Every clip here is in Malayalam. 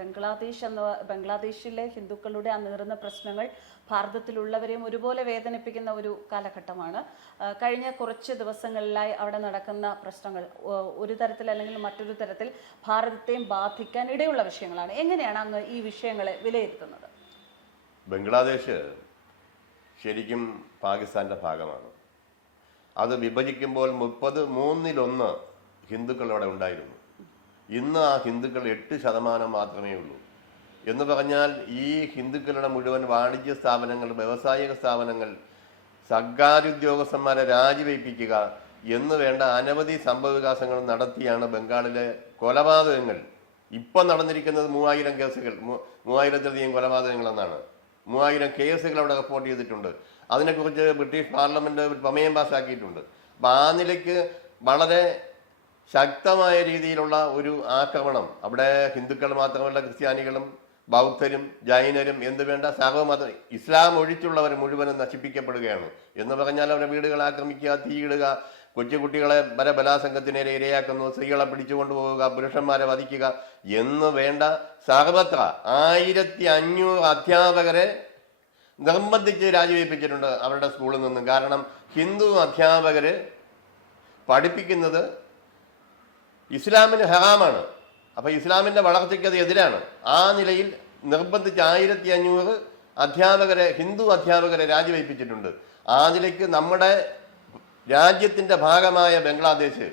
ബംഗ്ലാദേശിലെ ഹിന്ദുക്കളുടെ നീറുന്ന പ്രശ്നങ്ങൾ ഭാരതത്തിലുള്ളവരെയും ഒരുപോലെ വേദനിപ്പിക്കുന്ന ഒരു കാലഘട്ടമാണ്. കഴിഞ്ഞ കുറച്ച് ദിവസങ്ങളിലായി അവിടെ നടക്കുന്ന പ്രശ്നങ്ങൾ ഒരു തരത്തിൽ അല്ലെങ്കിൽ മറ്റൊരു തരത്തിൽ ഭാരതത്തെയും ബാധിക്കാൻ ഇടയുള്ള വിഷയങ്ങളാണ്. എങ്ങനെയാണ് അങ്ങ് ഈ വിഷയങ്ങളെ വിലയിരുത്തുന്നത്? ബംഗ്ലാദേശ് ശരിക്കും പാകിസ്ഥാന്റെ ഭാഗമാണ്. അത് വിഭജിക്കുമ്പോൾ 33-1 ഹിന്ദുക്കൾ അവിടെ ഉണ്ടായിരുന്നു. ഇന്ന് ആ ഹിന്ദുക്കൾ 8% മാത്രമേ ഉള്ളൂ. എന്ന് പറഞ്ഞാൽ ഈ ഹിന്ദുക്കളുടെ മുഴുവൻ വാണിജ്യ സ്ഥാപനങ്ങൾ, വ്യവസായിക സ്ഥാപനങ്ങൾ, സർക്കാർ ഉദ്യോഗസ്ഥന്മാരെ രാജിവയ്പ്പിക്കുക എന്ന് വേണ്ട അനവധി സംഭവവികാസങ്ങൾ നടത്തിയാണ് ബംഗാളിലെ കൊലപാതകങ്ങൾ. ഇപ്പം നടന്നിരിക്കുന്നത് 3000 കേസുകൾ, 3000-ലധികം കൊലപാതകങ്ങളെന്നാണ്. 3000 കേസുകൾ അവിടെ റിപ്പോർട്ട് ചെയ്തിട്ടുണ്ട്. അതിനെക്കുറിച്ച് ബ്രിട്ടീഷ് പാർലമെന്റ് പ്രമേയം പാസ്സാക്കിയിട്ടുണ്ട്. അപ്പം ആ നിലയ്ക്ക് വളരെ ശക്തമായ രീതിയിലുള്ള ഒരു ആക്രമണം അവിടെ ഹിന്ദുക്കൾ മാത്രമല്ല, ക്രിസ്ത്യാനികളും ബൗദ്ധരും ജൈനരും എന്ത് വേണ്ട സർവ്വമത ഇസ്ലാം ഒഴിച്ചുള്ളവർ മുഴുവനും നശിപ്പിക്കപ്പെടുകയാണ്. എന്ന് പറഞ്ഞാൽ അവരുടെ വീടുകൾ ആക്രമിക്കുക, തീയിടുക, കൊച്ചുകുട്ടികളെ ബലാസംഗത്തിനേരെ ഇരയാക്കുന്നു, സ്ത്രീകളെ പിടിച്ചുകൊണ്ടുപോവുക, പുരുഷന്മാരെ വധിക്കുക എന്ന് വേണ്ട സർവത്ര 1500 അധ്യാപകരെ നിർബന്ധിച്ച് രാജിവെപ്പിച്ചിട്ടുണ്ട് അവരുടെ സ്കൂളിൽ നിന്നും. കാരണം ഹിന്ദു അധ്യാപകര് പഠിപ്പിക്കുന്നത് ഇസ്ലാമിന് ഹറാമാണ്. അപ്പൊ ഇസ്ലാമിന്റെ വളർച്ചയ്ക്ക് അത് എതിരാണ്. ആ നിലയിൽ നിർബന്ധിച്ച് 1500 അധ്യാപകരെ, ഹിന്ദു അധ്യാപകരെ രാജിവെപ്പിച്ചിട്ടുണ്ട്. ആ നിലയ്ക്ക് നമ്മുടെ രാജ്യത്തിന്റെ ഭാഗമായ ബംഗ്ലാദേശ്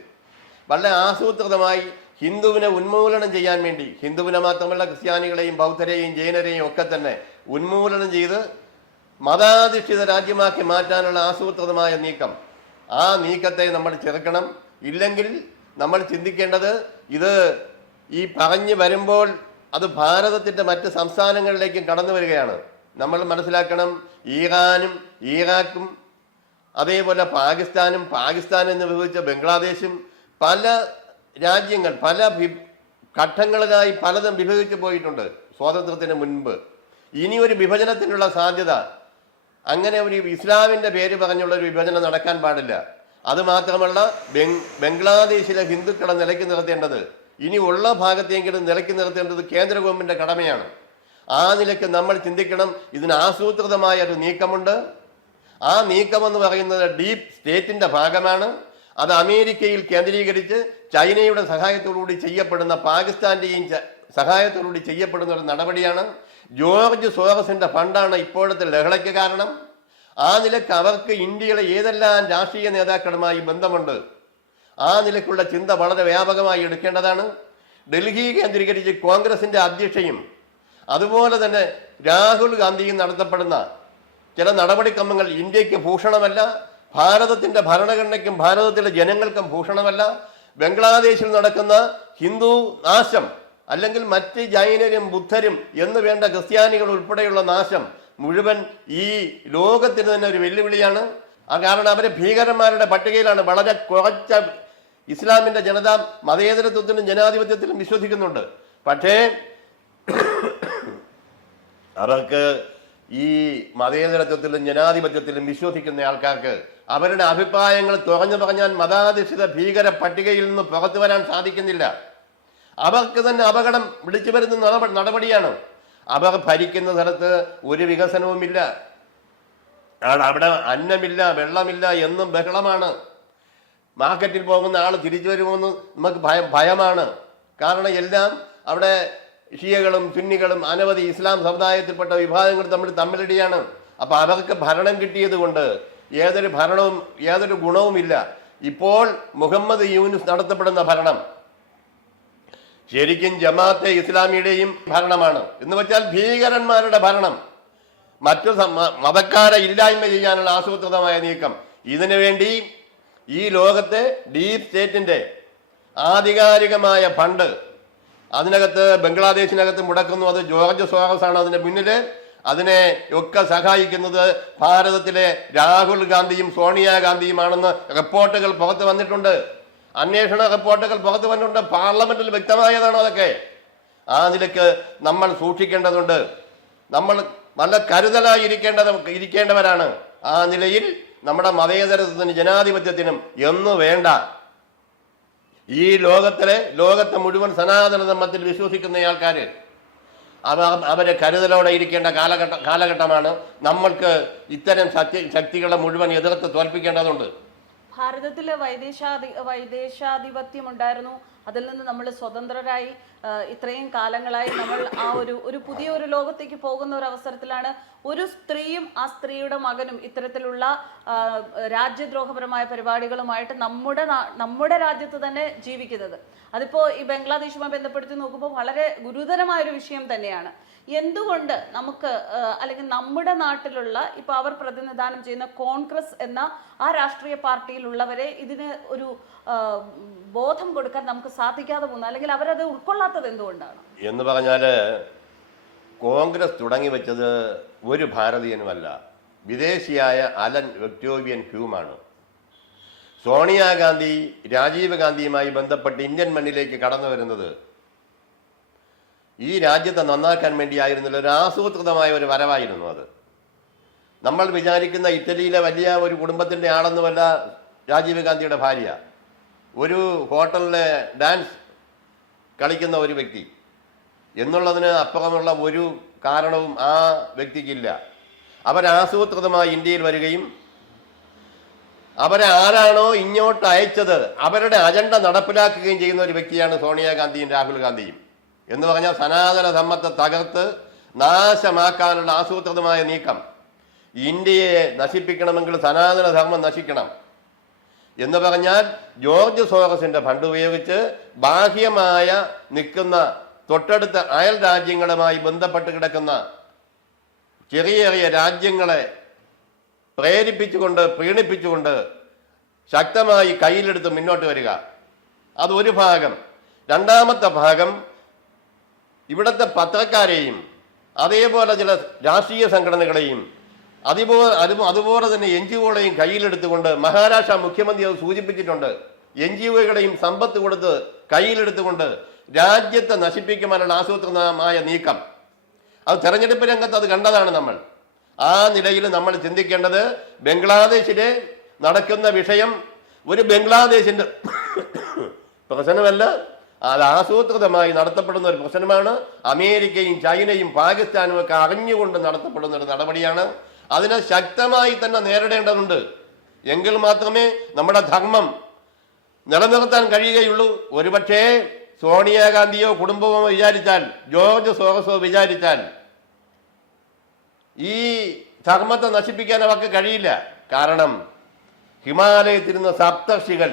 വളരെ ആസൂത്രിതമായി ഹിന്ദുവിനെ ഉന്മൂലനം ചെയ്യാൻ വേണ്ടി, ഹിന്ദുവിനെ മാത്രമല്ല ക്രിസ്ത്യാനികളെയും ബൗദ്ധരെയും ജൈനരെയും ഒക്കെ തന്നെ ഉന്മൂലനം ചെയ്ത് മതാധിഷ്ഠിത രാജ്യമാക്കി മാറ്റാനുള്ള ആസൂത്രിതമായ നീക്കം, ആ നീക്കത്തെ നമ്മൾ ചെറുക്കണം. ഇല്ലെങ്കിൽ നമ്മൾ ചിന്തിക്കേണ്ടത് ഇത് ഈ പറഞ്ഞു വരുമ്പോൾ അത് ഭാരതത്തിന്റെ മറ്റ് സംസ്ഥാനങ്ങളിലേക്കും കടന്നു വരികയാണ്. നമ്മൾ മനസ്സിലാക്കണം, ഇറാനും ഇറാഖും അതേപോലെ പാകിസ്ഥാനും, പാകിസ്ഥാൻ എന്ന് വിഭജിച്ച ബംഗ്ലാദേശും പല രാജ്യങ്ങൾ പല ഘട്ടങ്ങളിലായി പലതും വിഭജിച്ചു പോയിട്ടുണ്ട് സ്വാതന്ത്ര്യത്തിന് മുൻപ്. ഇനി ഒരു വിഭജനത്തിനുള്ള സാധ്യത, അങ്ങനെ ഒരു ഇസ്ലാമിന്റെ പേര് പറഞ്ഞുള്ള ഒരു വിഭജനം നടക്കാൻ പാടില്ല. അത് മാത്രമല്ല, ബംഗ്ലാദേശിലെ ഹിന്ദുക്കളെ നിലയ്ക്ക് നിർത്തേണ്ടത്, ഇനി ഉള്ള ഭാഗത്തെങ്കിലും നിലയ്ക്ക് നിർത്തേണ്ടത് കേന്ദ്ര ഗവൺമെന്റിന്റെ കടമയാണ്. ആ നിലയ്ക്ക് നമ്മൾ ചിന്തിക്കണം. ഇതിന് ആസൂത്രിതമായ ഒരു നീക്കമുണ്ട്. ആ നീക്കം എന്ന് പറയുന്നത് ഡീപ് സ്റ്റേറ്റിന്റെ ഭാഗമാണ്. അത് അമേരിക്കയിൽ കേന്ദ്രീകരിച്ച് ചൈനയുടെ സഹായത്തോടുകൂടി ചെയ്യപ്പെടുന്ന, പാകിസ്ഥാന്റെയും സഹായത്തോടുകൂടി ചെയ്യപ്പെടുന്ന ഒരു നടപടിയാണ്. ജോർജ് സോറസിന്റെ ഫണ്ടാണ് ഇപ്പോഴത്തെ ലഹളയ്ക്ക് കാരണം. ആ നിലക്ക് അവർക്ക് ഇന്ത്യയിലെ ഏതെല്ലാം രാഷ്ട്രീയ നേതാക്കളുമായി ബന്ധമുണ്ട്. ആ നിലക്കുള്ള ചിന്ത വളരെ വ്യാപകമായി എടുക്കേണ്ടതാണ്. ഡൽഹി കേന്ദ്രീകരിച്ച് കോൺഗ്രസിന്റെ അധ്യക്ഷയും അതുപോലെ തന്നെ രാഹുൽ ഗാന്ധിയും നടത്തപ്പെടുന്ന ചില നടപടിക്രമങ്ങൾ ഇന്ത്യക്ക് ഭൂഷണമല്ല, ഭാരതത്തിന്റെ ഭരണഘടനയ്ക്കും ഭാരതത്തിലെ ജനങ്ങൾക്കും ഭൂഷണമല്ല. ബംഗ്ലാദേശിൽ നടക്കുന്ന ഹിന്ദു നാശം, അല്ലെങ്കിൽ മറ്റ് ജൈനരും ബുദ്ധരും എന്ന് വേണ്ട ക്രിസ്ത്യാനികൾ ഉൾപ്പെടെയുള്ള നാശം മുഴുവൻ ഈ ലോകത്തിന് തന്നെ ഒരു വെല്ലുവിളിയാണ്. കാരണം അവരെ ഭീകരന്മാരുടെ പട്ടികയിലാണ്. വളരെ കുറച്ച ഇസ്ലാമിന്റെ ജനത മതേതരത്വത്തിലും ജനാധിപത്യത്തിലും വിശ്വസിക്കുന്നുണ്ട്. പക്ഷേ അവർക്ക് ഈ മതേതരത്വത്തിലും ജനാധിപത്യത്തിലും വിശ്വസിക്കുന്ന ആൾക്കാർക്ക് അവരുടെ അഭിപ്രായങ്ങൾ തുറഞ്ഞു പറഞ്ഞാൽ മതാധിഷ്ഠിത ഭീകര പട്ടികയിൽ നിന്ന് പുറത്തു വരാൻ സാധിക്കുന്നില്ല. അവർക്ക് തന്നെ അപകടം വിളിച്ചു വരുന്ന നടപടിയാണ്. അവർ ഭരിക്കുന്ന സ്ഥലത്ത് ഒരു വികസനവുമില്ല, അവിടെ അന്നമില്ല, വെള്ളമില്ല എന്നും ബഹളമാണ്. മാർക്കറ്റിൽ പോകുന്ന ആൾ തിരിച്ചു വരുമെന്ന് നമുക്ക് ഭയമാണ്. കാരണം എല്ലാം അവിടെ ഷിയകളും സുന്നികളും അനവധി ഇസ്ലാം സമുദായത്തിൽപ്പെട്ട വിഭാഗങ്ങൾ തമ്മിലടിയാണ്. അപ്പൊ അവർക്ക് ഭരണം കിട്ടിയത് കൊണ്ട് യാതൊരു ഗുണവുമില്ല. ഇപ്പോൾ മുഹമ്മദ് യൂനുസ് നടത്തപ്പെടുന്ന ഭരണം ശരിക്കും ജമാഅത്തെ ഇസ്ലാമിയുടെയും ഭരണമാണ്. എന്ന് വെച്ചാൽ ഭീകരന്മാരുടെ ഭരണം, മറ്റു മതക്കാരെ ഇല്ലായ്മ ചെയ്യാനുള്ള ആസൂത്രിതമായ നീക്കം. ഇതിനു വേണ്ടി ഈ ലോകത്തെ ഡീപ് സ്റ്റേറ്റിന്റെ ആധികാരികമായ ഫണ്ട് അതിനകത്ത് ബംഗ്ലാദേശിനകത്ത് മുടക്കുന്നു. അത് ജോർജ് സോറസ് ആണ് അതിന്റെ മുന്നില്. അതിനെ ഒക്കെ സഹായിക്കുന്നത് ഭാരതത്തിലെ രാഹുൽ ഗാന്ധിയും സോണിയാഗാന്ധിയുമാണെന്ന് റിപ്പോർട്ടുകൾ പുറത്തു വന്നിട്ടുണ്ട്. അന്വേഷണ റിപ്പോർട്ടുകൾ പുറത്തു വന്നിട്ടുണ്ട്. പാർലമെന്റിൽ വ്യക്തമായതാണ് അതൊക്കെ. ആ നിലക്ക് നമ്മൾ സൂക്ഷിക്കേണ്ടതുണ്ട്. നമ്മൾ നല്ല കരുതലായി ഇരിക്കേണ്ടവരാണ്. ആ നിലയിൽ നമ്മുടെ മതേതരത്വത്തിനും ജനാധിപത്യത്തിനും എന്ന് വേണ്ട ഈ ലോകത്തെ മുഴുവൻ സനാതന ധർമ്മത്തിൽ വിശ്വസിക്കുന്ന ആൾക്കാര് അവരെ കരുതലോടെ ഇരിക്കേണ്ട കാലഘട്ടമാണ്. നമ്മൾക്ക് ഇത്തരം ശക്തികളെ മുഴുവൻ എതിർത്ത് തോൽപ്പിക്കേണ്ടതുണ്ട്. ഭാരതത്തിലെ വൈദേശാധിപത്യം ഉണ്ടായിരുന്നു. അതിൽ നിന്ന് നമ്മൾ സ്വതന്ത്രരായി ഇത്രയും കാലങ്ങളായി നമ്മൾ ആ ഒരു പുതിയ ഒരു ലോകത്തേക്ക് പോകുന്ന ഒരു അവസരത്തിലാണ് ഒരു സ്ത്രീയും ആ സ്ത്രീയുടെ മകനും ഇത്തരത്തിലുള്ള രാജ്യദ്രോഹപരമായ പരിപാടികളുമായിട്ട് നമ്മുടെ രാജ്യത്ത് തന്നെ ജീവിക്കുന്നത്. അതിപ്പോ ഈ ബംഗ്ലാദേശുമായി ബന്ധപ്പെടുത്തി നോക്കുമ്പോൾ വളരെ ഗുരുതരമായ ഒരു വിഷയം തന്നെയാണ്. എന്തുകൊണ്ട് നമുക്ക് അല്ലെങ്കിൽ നമ്മുടെ നാട്ടിലുള്ള ഇപ്പൊ അവർ പ്രതിനിധാനം ചെയ്യുന്ന കോൺഗ്രസ് എന്ന ആ രാഷ്ട്രീയ പാർട്ടിയിലുള്ളവരെ ഇതിന് ഒരു ബോധം കൊടുക്കാൻ നമുക്ക് സാധിക്കാതെ പോകുന്നു, അല്ലെങ്കിൽ അവരത് ഉൾക്കൊള്ളാത്തത് എന്തുകൊണ്ടാണ് എന്ന് പറഞ്ഞാല് കോൺഗ്രസ് തുടങ്ങി വെച്ചത് ഒരു ഭാരതീയനുമല്ല, വിദേശിയായ അലൻ ഒക്ടേവിയൻ ഹ്യൂമാണ്. സോണിയാഗാന്ധി രാജീവ് ഗാന്ധിയുമായി ബന്ധപ്പെട്ട് ഇന്ത്യൻ മണ്ണിലേക്ക് കടന്നു വരുന്നത് ഈ രാജ്യത്തെ നന്നാക്കാൻ വേണ്ടിയായിരുന്നില്ല, ഒരു ആസൂത്രിതമായ ഒരു വരവായിരുന്നു അത്. നമ്മൾ വിചാരിക്കുന്ന ഇറ്റലിയിലെ വലിയ ഒരു കുടുംബത്തിൻ്റെ ആളെന്നുമല്ല രാജീവ് ഗാന്ധിയുടെ ഭാര്യ. ഒരു ഹോട്ടലിലെ ഡാൻസ് കളിക്കുന്ന ഒരു വ്യക്തി എന്നുള്ളതിന് അപ്പുറമുള്ള ഒരു കാരണവും ആ വ്യക്തിക്കില്ല. അവരാസൂത്രിതമായി ഇന്ത്യയിൽ വരികയും അവരെ ആരാണോ ഇങ്ങോട്ട് അയച്ചത് അവരുടെ അജണ്ട നടപ്പിലാക്കുകയും ചെയ്യുന്ന ഒരു വ്യക്തിയാണ് സോണിയാഗാന്ധിയും രാഹുൽ ഗാന്ധിയും. എന്ന് പറഞ്ഞാൽ സനാതന ധർമ്മത്തെ തകർത്ത് നാശമാക്കാനുള്ള ആസൂത്രിതമായ നീക്കം. ഇന്ത്യയെ നശിപ്പിക്കണമെങ്കിൽ സനാതന ധർമ്മം നശിക്കണം എന്ന് പറഞ്ഞാൽ ജോർജ് സോറസിന്റെ ഫണ്ട് ഉപയോഗിച്ച് ബാഹ്യമായ നിൽക്കുന്ന തൊട്ടടുത്ത അയൽ രാജ്യങ്ങളുമായി ബന്ധപ്പെട്ട് കിടക്കുന്ന ചെറിയ ചെറിയ രാജ്യങ്ങളെ പ്രേരിപ്പിച്ചുകൊണ്ട് പ്രീണിപ്പിച്ചുകൊണ്ട് ശക്തമായി കയ്യിലെടുത്ത് മുന്നോട്ട് വരിക, അതൊരു ഭാഗം. രണ്ടാമത്തെ ഭാഗം ഇവിടുത്തെ പത്രക്കാരെയും അതേപോലെ ചില രാഷ്ട്രീയ സംഘടനകളെയും അതുപോലെ തന്നെ NGO-കളെയും കയ്യിലെടുത്തുകൊണ്ട്, മഹാരാഷ്ട്ര മുഖ്യമന്ത്രി അത് സൂചിപ്പിച്ചിട്ടുണ്ട്, NGO-കളെയും സമ്പത്ത് കൊടുത്ത് കയ്യിലെടുത്തുകൊണ്ട് രാജ്യത്തെ നശിപ്പിക്കുവാനുള്ള ആസൂത്രിതമായ നീക്കം. അത് തെരഞ്ഞെടുപ്പ് രംഗത്ത് അത് കണ്ടതാണ് നമ്മൾ. ആ നിലയിൽ നമ്മൾ ചിന്തിക്കേണ്ടത് ബംഗ്ലാദേശിലെ നടക്കുന്ന വിഷയം ഒരു ബംഗ്ലാദേശിന്റെ പ്രശ്നമല്ല, അത് ആസൂത്രിതമായി നടത്തപ്പെടുന്ന ഒരു പ്രശ്നമാണ്. അമേരിക്കയും ചൈനയും പാകിസ്ഥാനും ഒക്കെ അറിഞ്ഞുകൊണ്ട് നടത്തപ്പെടുന്ന ഒരു നടപടിയാണ്. അതിനെ ശക്തമായി തന്നെ നേരിടേണ്ടതുണ്ട്. എങ്കിൽ മാത്രമേ നമ്മുടെ ധർമ്മം നിലനിർത്താൻ കഴിയുകയുള്ളൂ. ഒരുപക്ഷേ സോണിയാഗാന്ധിയോ കുടുംബമോ വിചാരിച്ചാൽ, ജോർജ് സോറസോ വിചാരിച്ചാൽ ഈ ധർമ്മത്തെ നശിപ്പിക്കാൻ അവർക്ക് കഴിയില്ല. കാരണം ഹിമാലയത്തിരുന്ന സപ്തർഷികൾ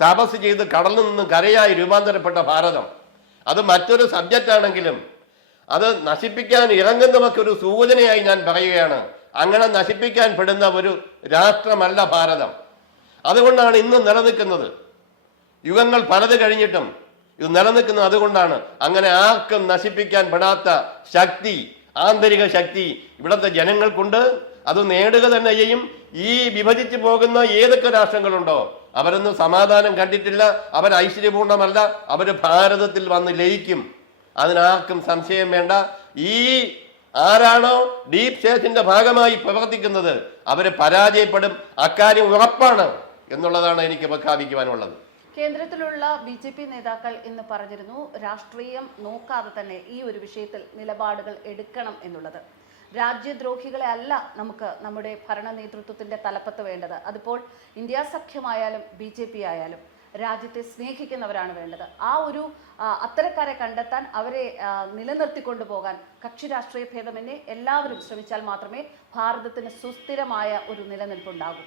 തപസ് ചെയ്ത് കടലിൽ നിന്ന് കരയായി രൂപാന്തരപ്പെട്ട ഭാരതം, അത് മറ്റൊരു സബ്ജക്റ്റ് ആണെങ്കിലും അത് നശിപ്പിക്കാൻ ഇറങ്ങുന്നവർക്ക് ഒരു സൂചനയായി ഞാൻ പറയുകയാണ്. അങ്ങനെ നശിപ്പിക്കാൻ പെടുന്ന ഒരു രാഷ്ട്രമല്ല ഭാരതം. അതുകൊണ്ടാണ് ഇന്ന് നിലനിൽക്കുന്നത്. യുഗങ്ങൾ പലത് കഴിഞ്ഞിട്ടും ഇത് നിലനിൽക്കുന്നത് അതുകൊണ്ടാണ്. അങ്ങനെ ആർക്കും നശിപ്പിക്കാൻ പെടാത്ത ശക്തി, ആന്തരിക ശക്തി ഇവിടുത്തെ ജനങ്ങൾക്കുണ്ട്. അത് നേടുക തന്നെ ചെയ്യും. ഈ വിഭജിച്ചു പോകുന്ന ഏതൊക്കെ രാഷ്ട്രങ്ങളുണ്ടോ അവരൊന്നും സമാധാനം കണ്ടിട്ടില്ല, അവർ ഐശ്വര്യപൂർണ്ണമല്ല, അവർ ഭാരതത്തിൽ വന്ന് ലയിക്കും. അതിനാർക്കും സംശയം വേണ്ട. ഈ ആരാണോ ഡീപ് സ്റ്റേറ്റിന്റെ ഭാഗമായി പ്രവർത്തിക്കുന്നത് അവര് പരാജയപ്പെടും, അക്കാര്യം ഉറപ്പാണ് എന്നുള്ളതാണ് എനിക്ക് പ്രഖ്യാപിക്കുവാനുള്ളത്. കേന്ദ്രത്തിലുള്ള BJP നേതാക്കൾ ഇന്ന് പറഞ്ഞിരുന്നു, രാഷ്ട്രീയം നോക്കാതെ തന്നെ ഈ ഒരു വിഷയത്തിൽ നിലപാടുകൾ എടുക്കണം എന്നുള്ളത്. രാജ്യദ്രോഹികളെ അല്ല നമുക്ക് നമ്മുടെ ഭരണ നേതൃത്വത്തിന്റെ തലപ്പത്ത് വേണ്ടത്. അതിപ്പോൾ ഇന്ത്യ സഖ്യമായാലും BJP ആയാലും രാജ്യത്തെ സ്നേഹിക്കുന്നവരാണ് വേണ്ടത്. ആ ഒരു അത്തരക്കാരെ കണ്ടെത്താൻ, അവരെ നിലനിർത്തിക്കൊണ്ടു പോകാൻ കക്ഷി രാഷ്ട്രീയ ഭേദമന്യേ എല്ലാവരും ശ്രമിച്ചാൽ മാത്രമേ ഭാരതത്തിന് സുസ്ഥിരമായ ഒരു നിലനിൽപ്പുണ്ടാകൂ.